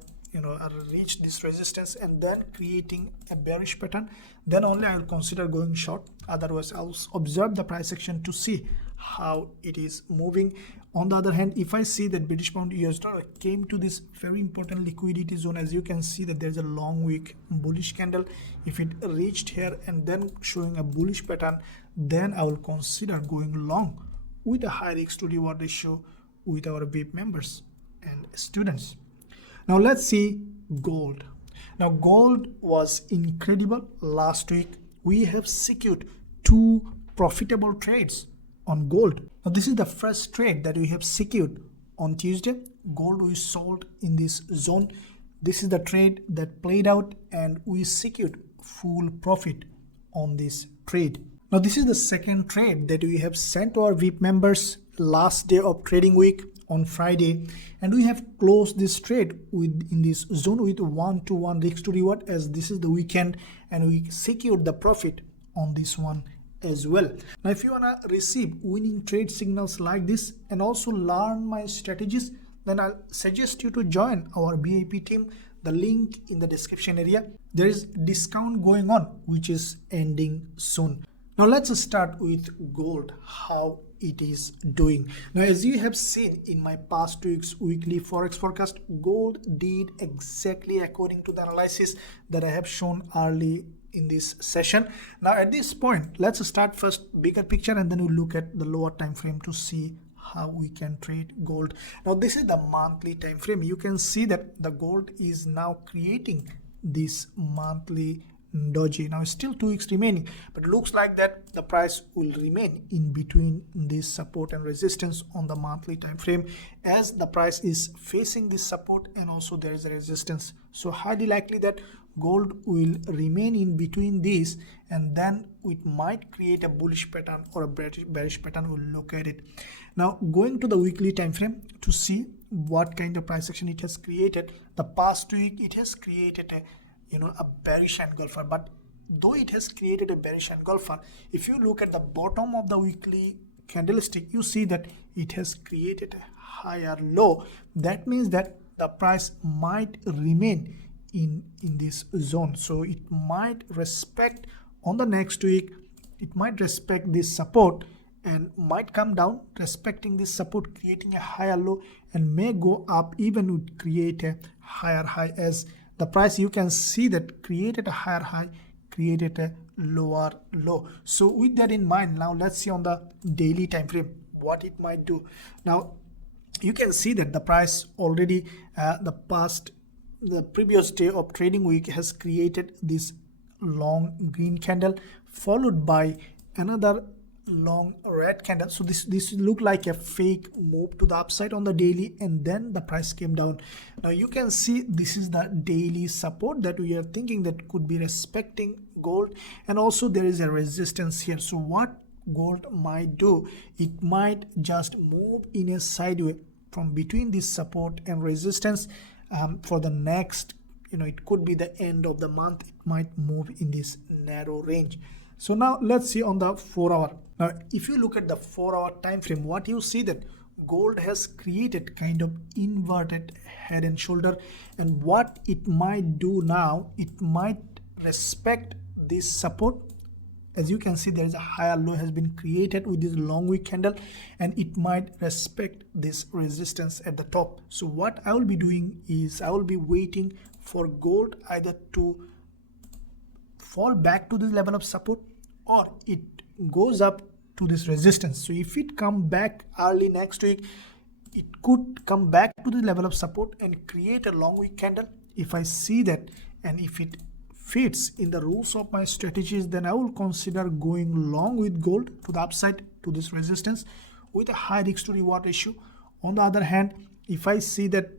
reach this resistance and then creating a bearish pattern, then only I will consider going short. Otherwise I'll observe the price action to see how it is moving. On the other hand, if I see that British pound US dollar came to this very important liquidity zone, as you can see that there's a long wick bullish candle, if it reached here and then showing a bullish pattern, then I will consider going long with a high risk to reward ratio with our VIP members and students. Now let's see gold. Now gold was incredible last week. We have secured 2 profitable trades on gold. Now this is the first trade that we have secured on Tuesday. Gold we sold in this zone. This is the trade that played out and we secured full profit on this trade. Now this is the second trade that we have sent to our VIP members last day of trading week on Friday, and we have closed this trade in this zone with 1-to-1 risk to reward, as this is the weekend, and we secured the profit on this one as well. Now if you want to receive winning trade signals like this and also learn my strategies, then I'll suggest you to join our BIP team. The link in the description area. There is discount going on which is ending soon. Now let's start with gold, how it is doing. Now as you have seen in my past 2 weeks weekly forex forecast, gold did exactly according to the analysis that I have shown early in this session. Now at this point, let's start first bigger picture and then we'll look at the lower time frame to see how we can trade gold. Now this is the monthly time frame. You can see that the gold is now creating this monthly doji. Now still 2 weeks remaining, but looks like that the price will remain in between this support and resistance on the monthly time frame, as the price is facing this support and also there is a resistance. So highly likely that gold will remain in between these, and then it might create a bullish pattern or a bearish pattern. We'll look at it. Now going to the weekly time frame to see what kind of price action it has created. The past week it has created a bearish engulfer, but though it has created a bearish engulfer, if you look at the bottom of the weekly candlestick, you see that it has created a higher low. That means that the price might remain in this zone. So it might respect on the next week, it might respect this support and might come down respecting this support, creating a higher low, and may go up even would create a higher high, as the price you can see that created a higher high, created a lower low. So with that in mind, now let's see on the daily time frame what it might do. Now you can see that the price already the previous day of trading week has created this long green candle followed by another long red candle. So this look like a fake move to the upside on the daily, and then the price came down. Now you can see this is the daily support that we are thinking that could be respecting gold, and also there is a resistance here. So what gold might do, it might just move in a sideways from between this support and resistance for the next, it could be the end of the month, it might move in this narrow range. So now let's see on the 4 hour. Now if you look at the 4 hour time frame, what you see that gold has created kind of inverted head and shoulder, and what it might do now, it might respect this support. As you can see, there is a higher low has been created with this long wick candle, and it might respect this resistance at the top. So what I will be doing is I will be waiting for gold either to fall back to this level of support or it goes up to this resistance. So if it come back early next week, it could come back to the level of support and create a long wick candle. If I see that, and if it fits in the rules of my strategies, then I will consider going long with gold to the upside to this resistance with a high risk to reward ratio. On the other hand, if I see that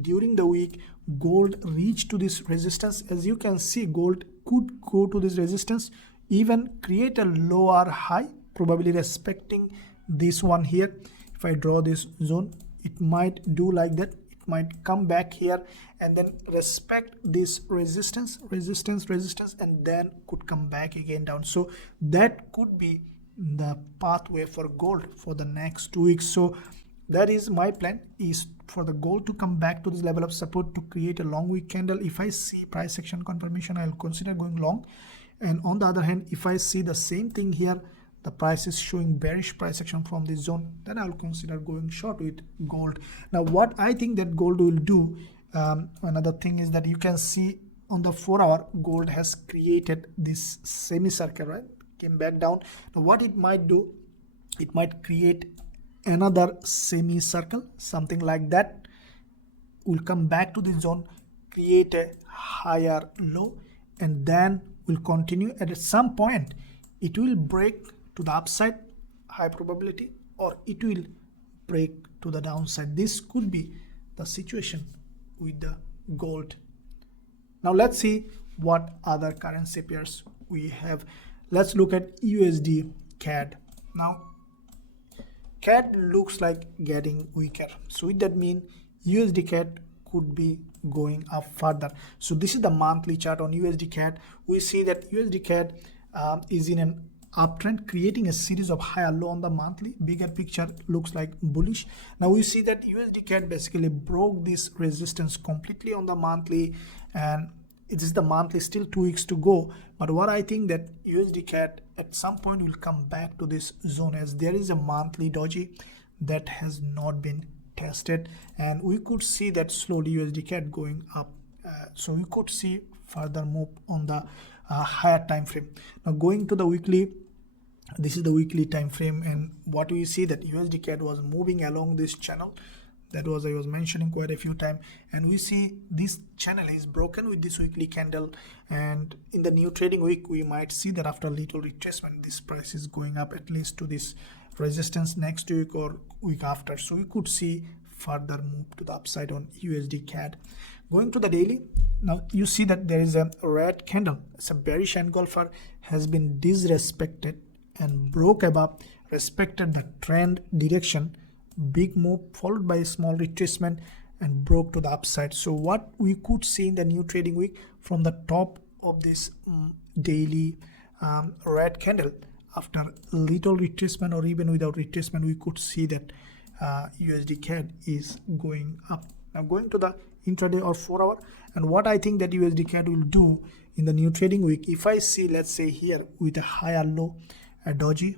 during the week gold reach to this resistance, as you can see, gold could go to this resistance, even create a lower high, probably respecting this one here. If I draw this zone, it might do like that. It might come back here and then respect this resistance, and then could come back again down. So that could be the pathway for gold for the next 2 weeks. So that is my plan, is for the gold to come back to this level of support to create a long wick candle. If I see price action confirmation, I'll consider going long. And on the other hand, if I see the same thing here, the price is showing bearish price action from this zone, then I'll consider going short with gold. Now what I think that gold will do, another thing is that you can see on the 4 hour gold has created this semicircle, right? Came back down. Now what it might do, it might create another semicircle, something like that, will come back to this zone, create a higher low, and then will continue. At some point it will break to the upside, high probability, or it will break to the downside. This could be the situation with the gold. Now let's see what other currency pairs we have. Let's look at USD CAD. Now CAD looks like getting weaker, so with that mean USD CAD could be going up further. So this is the monthly chart on USD CAD. We see that USD CAD is in an uptrend, creating a series of higher low on the monthly. Bigger picture looks like bullish. Now we see that USD CAD basically broke this resistance completely on the monthly, and it is the monthly, still 2 weeks to go. But what I think that USD CAD at some point will come back to this zone, as there is a monthly doji that has not been tested, and we could see that slowly USD CAD going up. So we could see further move on the higher time frame. Now going to the weekly, this is the weekly time frame, and what we see that USD CAD was moving along this channel that was I was mentioning quite a few times, and we see this channel is broken with this weekly candle, and in the new trading week we might see that after a little retracement this price is going up at least to this resistance next week or week after. So we could see further move to the upside on USD CAD. Going to the daily, now you see that there is a red candle. It's a bearish engulfer, has been disrespected and broke above, respected the trend direction, big move followed by a small retracement and broke to the upside. So what we could see in the new trading week, from the top of this daily red candle, after little retracement or even without retracement, we could see that USDCAD is going up. Now going to the intraday or 4 hour, and what I think that USDCAD will do in the new trading week, if I see, let's say here with a higher low, a doji,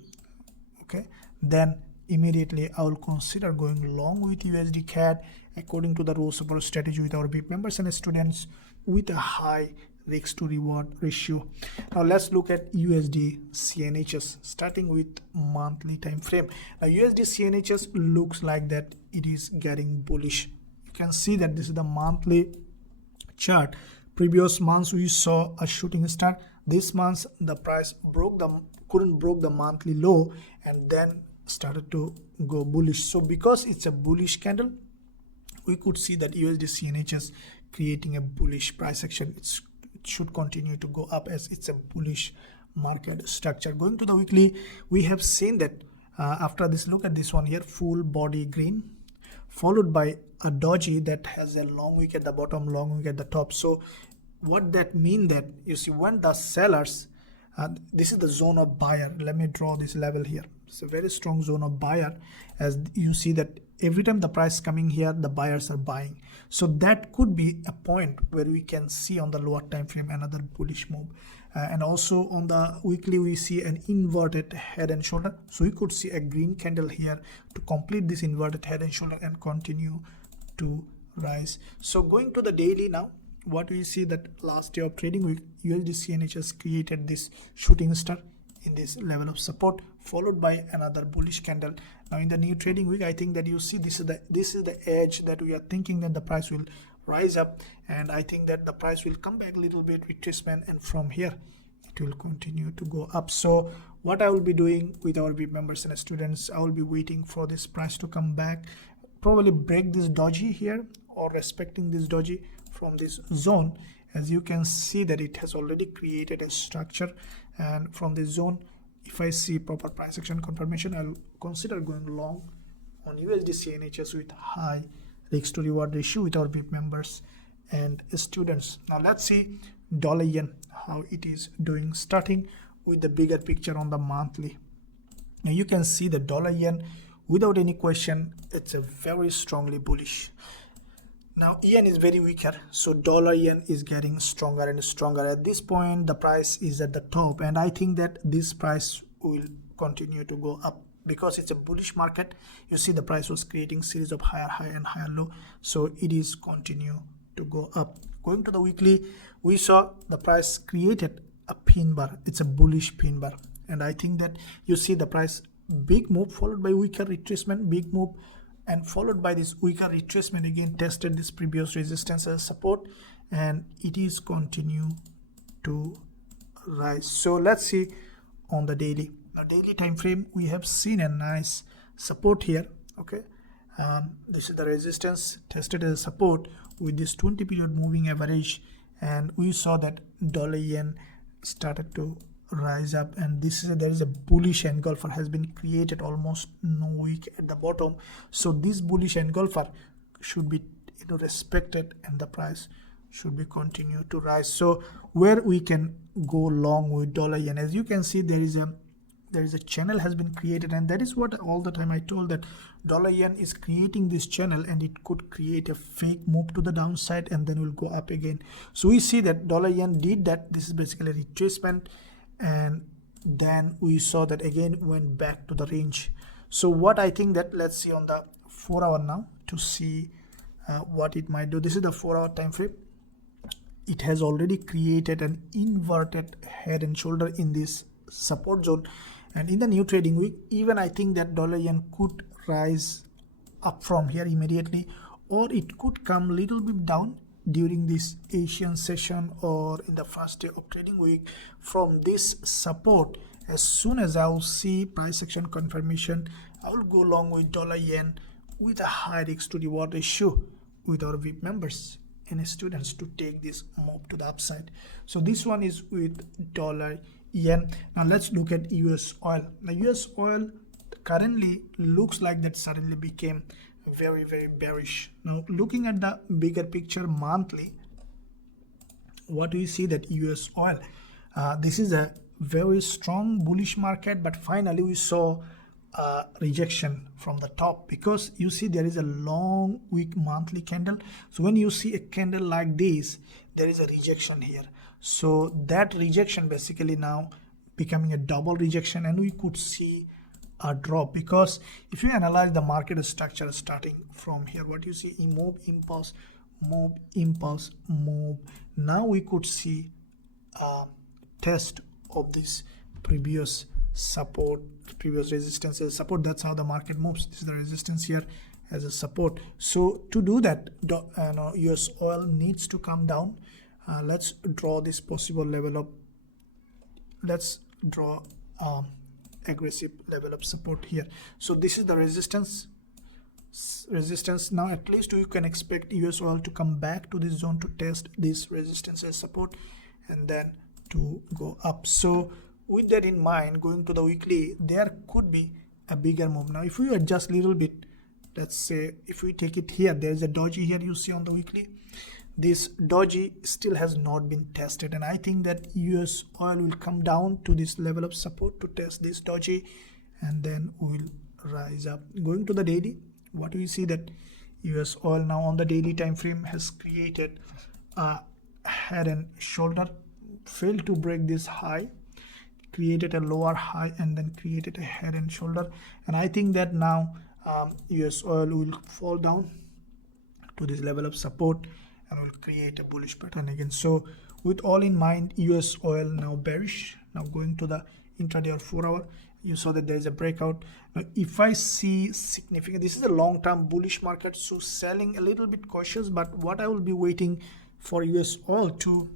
okay, then immediately I will consider going long with USDCAD according to the rules of our strategy with our VIP members and students with a high risk to reward ratio. Now let's look at USDCNHs starting with monthly time frame. Now USDCNHs looks like that it is getting bullish. You can see that this is the monthly chart. Previous months we saw a shooting star. This month the price couldn't broke the monthly low and then started to go bullish. So because it's a bullish candle, we could see that USDCNH is creating a bullish price action. It should continue to go up as it's a bullish market structure. Going to the weekly, we have seen that after this, look at this one here, full body green, followed by a doji that has a long wick at the bottom, long wick at the top. So what that mean that you see when the sellers, this is the zone of buyer. Let me draw this level here. It's a very strong zone of buyer, as you see that every time the price coming here, the buyers are buying. So that could be a point where we can see on the lower time frame another bullish move. And also on the weekly, we see an inverted head and shoulder. So we could see a green candle here to complete this inverted head and shoulder and continue to rise. So going to the daily now, what we see that last day of trading week, USDCNH has created this shooting star in this level of support, followed by another bullish candle. Now in the new trading week, I think that you see this is the edge that we are thinking that the price will rise up, and I think that the price will come back a little bit retracement, and from here it will continue to go up. So what I will be doing with our VIP members and students, I will be waiting for this price to come back, probably break this doji here or respecting this doji from this zone. As you can see that it has already created a structure, and from this zone, if I see proper price action confirmation, I'll consider going long on USDCNHs with high risk to reward ratio with our VIP members and students. Now let's see dollar yen, how it is doing, starting with the bigger picture on the monthly. Now you can see the dollar yen, without any question, it's a very strongly bullish. Now yen is very weaker, so dollar yen is getting stronger and stronger. At this point the price is at the top, and I think that this price will continue to go up because it's a bullish market. You see the price was creating series of higher high and higher low, so it is continue to go up. Going to the weekly, we saw the price created a pin bar. It's a bullish pin bar, and I think that you see the price big move followed by weaker retracement, big move, and followed by this weaker retracement, again tested this previous resistance as support, and it is continue to rise. So let's see on the daily. Now daily time frame, we have seen a nice support here. Okay, this is the resistance tested as a support with this 20 period moving average, and we saw that dollar yen started to rise up, and there is a bullish engulfer has been created, almost no wick at the bottom. So this bullish engulfer should be respected, and the price should be continue to rise. So where we can go long with dollar yen, as you can see, there is a channel has been created, and that is what all the time I told, that dollar yen is creating this channel, and it could create a fake move to the downside and then will go up again. So we see that dollar yen did that. This is basically a retracement, and then we saw that again went back to the range. So what I think that, let's see on the 4 hour now to see what it might do. This is the 4 hour time frame. It has already created an inverted head and shoulder in this support zone, and in the new trading week, even I think that dollar yen could rise up from here immediately, or it could come a little bit down during this Asian session or in the first day of trading week from this support. As soon as I will see price action confirmation, I will go along with dollar yen with a high risk to reward ratio with our VIP members and students to take this move to the upside. So this one is with dollar yen. Now let's look at US oil. Now US oil currently looks like that suddenly became very bearish. Now looking at the bigger picture monthly, what we see that US oil, this is a very strong bullish market, but finally we saw a rejection from the top, because you see there is a long weak monthly candle. So when you see a candle like this, there is a rejection here. So that rejection basically now becoming a double rejection, and we could see a drop, because if you analyze the market structure starting from here, what you see, move, impulse, move, impulse, move. Now we could see a test of this previous support, previous resistance support. That's how the market moves. This is the resistance here as a support. So to do that, US oil needs to come down. Let's draw this possible level of, let's draw aggressive level of support here. So this is the resistance. Now at least you can expect US oil to come back to this zone to test this resistance as support and then to go up. So with that in mind, going to the weekly, there could be a bigger move. Now if we adjust a little bit, let's say if we take it here, there is a doji here you see on the weekly. This doji still has not been tested, and I think that US oil will come down to this level of support to test this doji, and then will rise up. Going to the daily, what do we see, that US oil now on the daily time frame has created a head and shoulder, failed to break this high, created a lower high, and then created a head and shoulder. And I think that now US oil will fall down to this level of support and will create a bullish pattern again. So with all in mind, US oil now bearish. Now going to the intraday or 4 hour, you saw that there is a breakout. Now if I see significant, this is a long-term bullish market, so selling a little bit cautious, but what I will be waiting for US oil to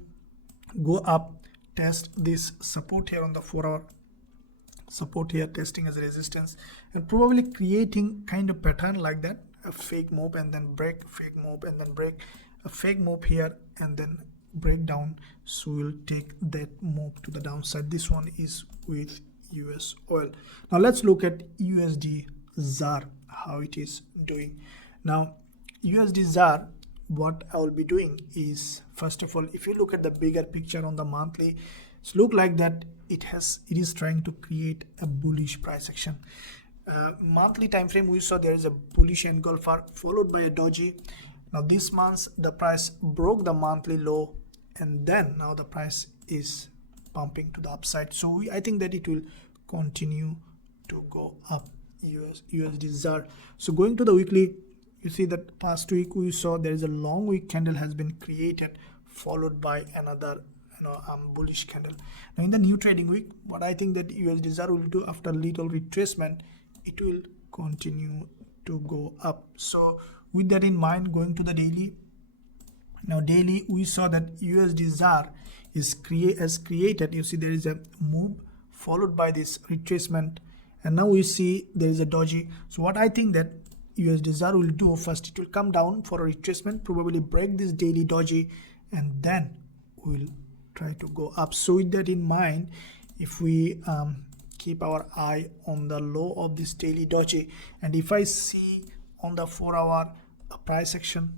go up, test this support here on the 4 hour, support here, testing as a resistance, and probably creating kind of pattern like that, a fake move and then break, fake move and then break, a fake move here and then break down. So we'll take that move to the downside. This one is with US oil. Now let's look at USDZAR, how it is doing. Now USDZAR, what I will be doing is, first of all, if you look at the bigger picture on the monthly, it's look like that it is trying to create a bullish price action. Monthly time frame, we saw there is a bullish engulfer followed by a doji. Now this month the price broke the monthly low, and then now the price is pumping to the upside. So I think that it will continue to go up, USDZAR. So going to the weekly, you see that past week we saw there is a long week candle has been created, followed by another bullish candle. Now in the new trading week, what I think that USDZAR will do after little retracement, it will continue to go up. So with that in mind, going to the daily. Now daily we saw that USDZAR is created. You see there is a move followed by this retracement, and now we see there is a doji. So what I think that USDZAR will do, first it will come down for a retracement, probably break this daily doji, and then we'll try to go up. So with that in mind, if we keep our eye on the low of this daily doji, and if I see on the 4 hour price action,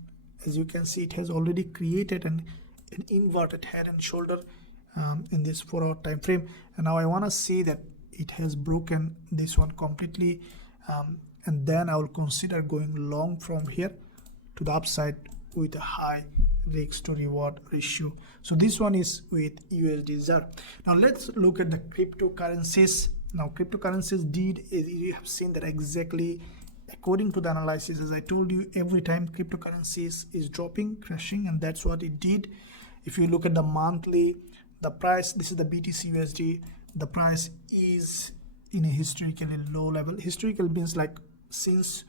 as you can see, it has already created an inverted head and shoulder in this 4 hour time frame, and now I want to see that it has broken this one completely, and then I will consider going long from here to the upside with a high risk to reward ratio. So this one is with USDZAR. Now let's look at the cryptocurrencies. Now cryptocurrencies you have seen that exactly according to the analysis, as I told you, every time cryptocurrencies is dropping, crashing, and that's what it did. If you look at the monthly, the price, this is the BTCUSD, the price is in a historically low level. Historical means like since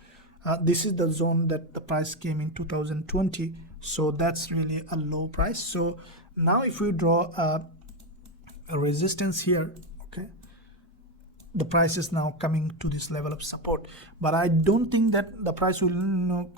this is the zone that the price came in 2020, so that's really a low price. So now if we draw a resistance here, okay, the price is now coming to this level of support, but I don't think that the price will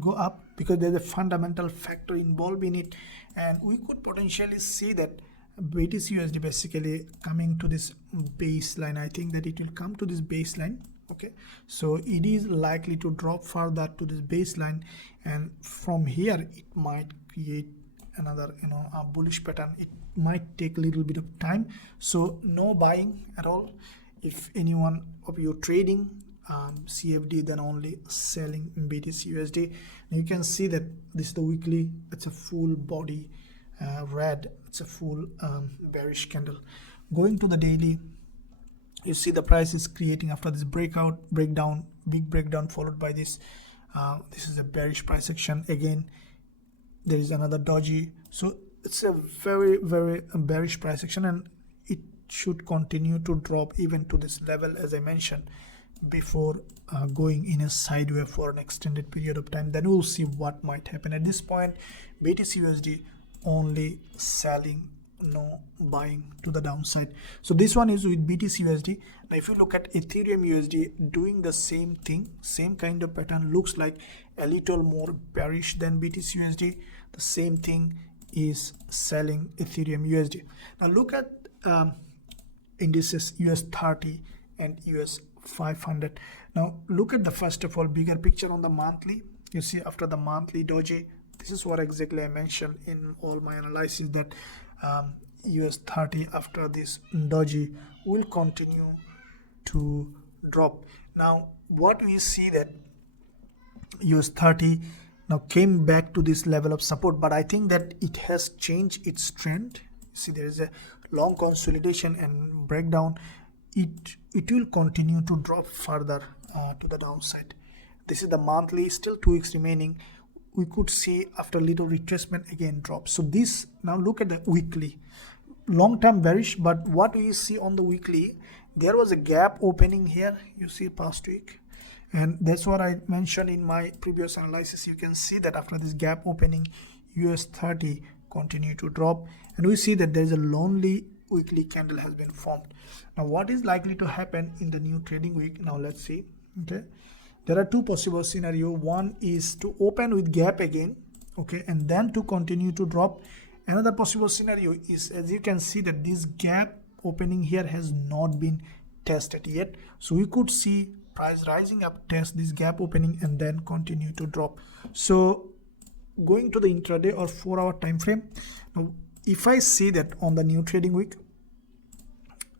go up, because there's a fundamental factor involved in it, and we could potentially see that BTCUSD basically coming to this baseline. I think that it will come to this baseline. Okay, so it is likely to drop further to this baseline, and from here it might create another a bullish pattern. It might take a little bit of time, so no buying at all. If anyone of you trading CFD, then only selling BTCUSD. You can see that this is the weekly. It's a full body red. It's a full bearish candle. Going to the daily, you see the price is creating after this big breakdown followed by this. This is a bearish price action. Again, there is another doji. So it's a very bearish price action, and it should continue to drop even to this level, as I mentioned, before going in a sideways for an extended period of time. Then we'll see what might happen. At this point, BTCUSD only selling, no buying to the downside. So this one is with BTCUSD. Now if you look at Ethereum USD, doing the same thing, same kind of pattern, looks like a little more bearish than BTCUSD. The same thing is selling Ethereum USD. Now look at indices US30 and US 500. Now look at the first of all bigger picture on the monthly. You see after the monthly doji, this is what exactly I mentioned in all my analysis, that US30 after this doji will continue to drop. Now what we see that US30 now came back to this level of support, but I think that it has changed its trend. See, there is a long consolidation and breakdown. It will continue to drop further to the downside. This is the monthly, still 2 weeks remaining. We could see after little retracement again drop. So this, now look at the weekly, long term bearish, but what we see on the weekly, there was a gap opening here, you see past week, and that's what I mentioned in my previous analysis. You can see that after this gap opening, US30 continue to drop, and we see that there is a lonely weekly candle has been formed. Now what is likely to happen in the new trading week? Now let's see. Okay, there are two possible scenarios. One is to open with gap again, okay, and then to continue to drop. Another possible scenario is, as you can see, that this gap opening here has not been tested yet, so we could see price rising up, test this gap opening, and then continue to drop. So going to the intraday or 4-hour time frame, now if I see that on the new trading week,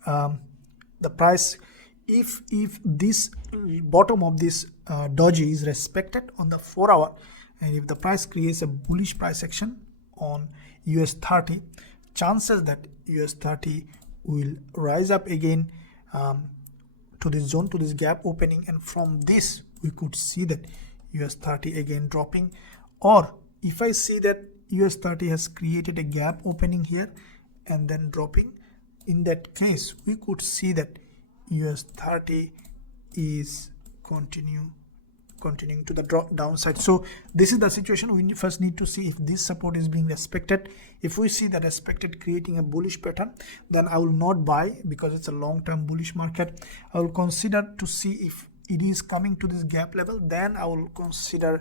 the price, if this bottom of this doji is respected on the 4-hour, and if the price creates a bullish price action on US30, chances that US30 will rise up again to this zone, to this gap opening, and from this we could see that US30 again dropping. Or if I see that US30 has created a gap opening here and then dropping, in that case we could see that US30 is continuing to the downside. So this is the situation. We first need to see if this support is being respected. If we see that respected, creating a bullish pattern, then I will not buy because it's a long-term bullish market. I will consider to see if it is coming to this gap level, then I will consider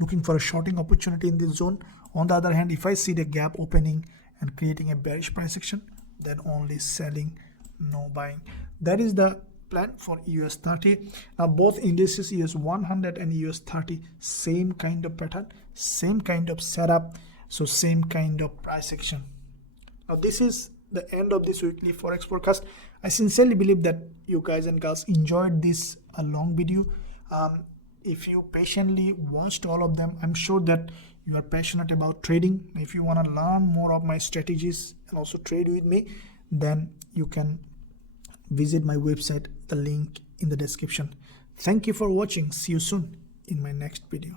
looking for a shorting opportunity in this zone. On the other hand, if I see the gap opening and creating a bearish price action, then only selling, no buying. That is the plan for US30. Now both indices, US100 and US30, same kind of pattern, same kind of setup, so same kind of price action. Now this is the end of this weekly forex forecast. I sincerely believe that you guys and girls enjoyed this long video. If you patiently watched all of them, I'm sure that you are passionate about trading. If you want to learn more of my strategies and also trade with me, then you can visit my website, the link in the description. Thank you for watching. See you soon in my next video.